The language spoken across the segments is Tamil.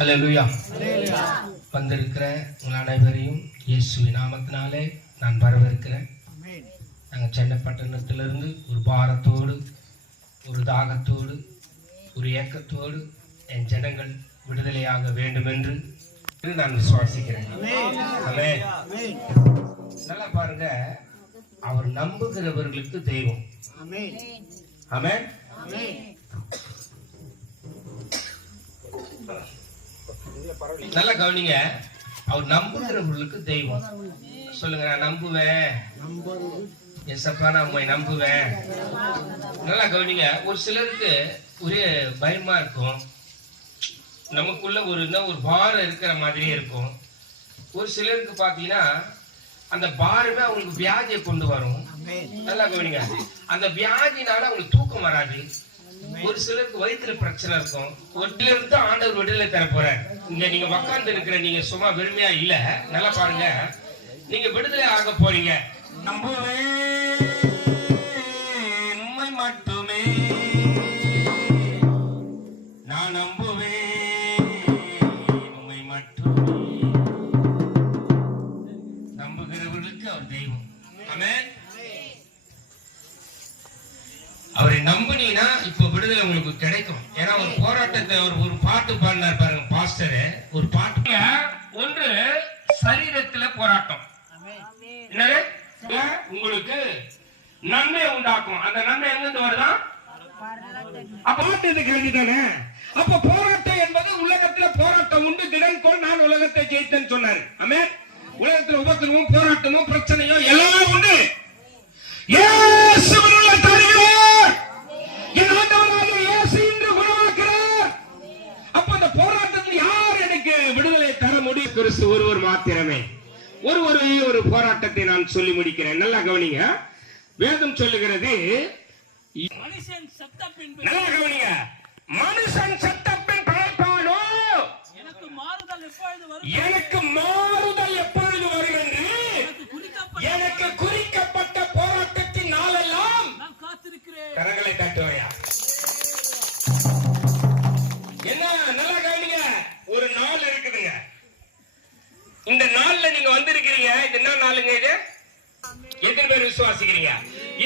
அல்லேலூயா. வந்திருக்கிற உங்கள் அனைவரையும் இயேசுவின் நாமத்தினாலே நான் வரவேற்கிறேன். நாங்கள் சென்னை பட்டணத்திலிருந்து ஒரு பாரத்தோடு, ஒரு தாகத்தோடு, ஒரு ஏக்கத்தோடு என் ஜனங்கள் விடுதலையாக வேண்டும் என்று நான் விசுவாசிக்கிறேன். நல்லா பாருங்க, அவர் நம்புகிறவர்களுக்கு தெய்வம். ஆமென். நல்லா கவனிங்க, அவர் நம்புகிறவர்களுக்கு தெய்வம். சொல்லுங்க, நான் நம்புவேன். எசப்பா, நான் உண்மை நம்புவேன். நல்லா கவனிங்க, ஒரு சிலருக்கு ஒரே பயமா இருக்கும், நமக்குள்ள ஒரு பாரம் இருக்கிற மாதிரியே இருக்கும். ஒரு சிலருக்கு பாத்தீங்கன்னா அந்த பாரமே அவங்களுக்கு வியாதியை கொண்டு வரும். நல்லா கவனிங்க, அந்த வியாதினால அவங்களுக்கு தூக்கம் வராது. ஒரு சிலருக்கு வயிற்றுல பிரச்சனை இருக்கும். ஒட்டில இருந்து ஆண்டவர் விடுதலை தர போறார். இங்க நீங்க உட்கார்ந்து இருக்கிற நீங்க சும்மா வெறுமையா இல்ல, நல்லா பாருங்க, நீங்க விடுதலை ஆக போறீங்க. நம்புவேன் உம்மை மட்டுமே, நான் நம்புவேன் உம்மை மட்டுமே. நம்புகிறவர்களுக்கு அவர் தெய்வம். ஆமென். அவரை நம்பினீங்கன்னா இப்ப விடுதலை உங்களுக்கு கிடைக்கும். ஏன்னா ஒரு போராட்டத்தை ஒரு பாட்டு பாடினார் பாருங்க பாஸ்டர், ஒரு பாட்டு. ஒன்று சரீரத்துல போராட்டம், உங்களுக்கு நன்மை உண்டாக்கும். அந்த நன்மை எங்கிருந்து வருதா? அப்ப கேள்வி தானே. அப்ப போராட்டம் என்பது உலகத்துல போராட்டம் உண்டு, திடன்கோள் நான் உலகத்தை ஜெயித்தேன்னு சொன்னாரு. ஆமென். உலகத்துல உபத்திரமும் போராட்டமும் பிரச்சனையும் எல்லாம் உண்டு. கிறிஸ்து ஒருவர் மாத்திரமே. ஒரு போராட்டத்தை நான் சொல்லி முடிக்கிறேன். நல்லா கவனிங்க, வேதம் சொல்லுகிறது, நல்லா கவனிங்க, மனுஷன் சத்தப்பின் படைப்பானோ எனக்கு மாறுதல் எப்பொழுது வரும் என்று எனக்கு குறிக்கப்பட்ட போராட்டத்தின் நாளெல்லாம் நான் காத்திருக்கிறேன். கரங்களை தட்டுவாயா. என்ன, நல்லா கவனிங்க, ஒரு நாள் இருக்குதுங்க. இந்த நாள்ல நீங்க வந்திருக்கிறீங்க. இது என்ன நாளுங்க? இது எத்தனை பேர் விசுவாசிக்கிறீங்க?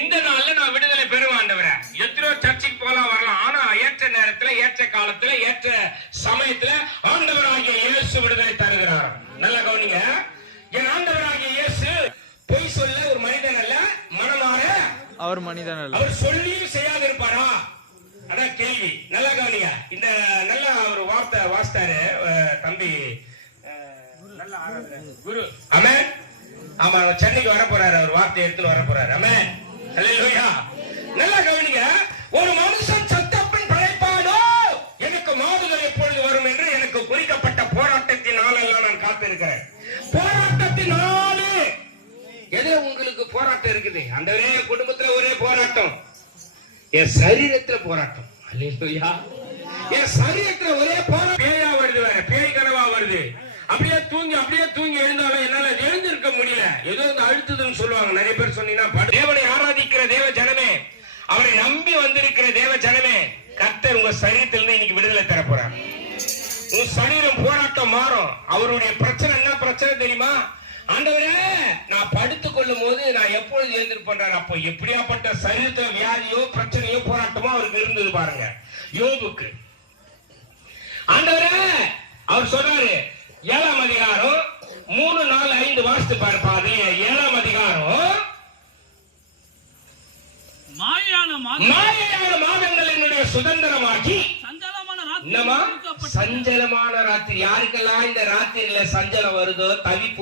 இந்த நாள்ல நான் விடுதலை பெறுவேன் ஆண்டவரே. எத்தனை சர்ச்சுக்கு போலாம் வரலாம், ஆனா ஏற்ற நேரத்துல, ஏற்ற காலத்துல, ஏற்ற சமயத்துல ஆண்டவராகிய இயேசு விடுதலை தருகிறார். நல்லா கவனிங்க, என் ஆண்டவராகிய இயேசு பொய் சொல்ல ஒரு மனிதன் அல்ல, மனமாற அவர் மனிதன் அல்ல. அவர் சொல்லியும் செய்யாது இருப்பாரா? அதான் கேள்வி. நல்லா கவனிங்க, இந்த நல்ல ஒரு வார்த்தை வாசித்தாரு தம்பி குரு. ஆமென். ஆமா, சென்னைக்கு வர போறாரு, அவர் வார்த்தை எடுத்து வர போறாரு. ஆமென். அல்லேலூயா. நல்லா கவனிங்க, ஒரு மனுஷன் சத்தப்பின் படைப்பானோ எனக்கு மாறுதல் எப்பொழுது வரும் என்று எனக்கு குறிக்கப்பட்ட போராட்டத்தின் நாளெல்லாம் நான் காத்திருக்கிறேன். போராட்டத்தின் நாள் எது? உங்களுக்கு போராட்டம் இருக்குது. அந்த ஒரே குடும்பத்துல ஒரே போராட்டம், என் சரீரத்துல போராட்ம். அல்லேலூயா. என் சரீரத்துல ஒரே போராட்டம். பேயா வருது, வேற பேய் கனவா வருது. அப்படியே தூங்கி எழுந்தாலும் என்னால எழுந்திருக்க முடியல. ஏதோ இந்த அழுத்துதுன்னு சொல்லுவாங்க. நிறைய பேர் சொன்னீங்கன்னா, தேவனை ஆராதிக்கிற தேவ ஜனமே, அவரை நம்பி வந்திருக்கிற தேவ ஜனமே, கர்த்தர் உங்க சரீரத்திலிருந்து இன்னைக்கு விடுதலை தர போறார். உங்க சரீரம் போராட்டம் மாறும். அவருடைய பிரச்சனை என்ன பிரச்சனை தெரியுமா? ஆண்டவரே, நான் படுத்துக் கொள்ளும் போது நான் எப்பொழுது எழுந்திருப்பேன். அப்போ எப்படியாப்பட்ட சரீரத்துல வியாதியோ பிரச்சனையோ போராட்டமோ அவருக்கு இருந்தது பாருங்க. யோபுக்கு ஆண்டவரே அவர் சொல்றாரு, 7ஆம் அதிகாரம் 3, 4, 5 வாசித்து பார்ப்பாது. 7ஆம் அதிகாரம், மாயையான மாதங்கள் என்னுடைய சுதந்திரமாக்கி சஞ்சலமான ராத்திரி. யாருக்கெல்லாம் இந்த ராத்திரியில சஞ்சலம் வருதோ, தவிப்பு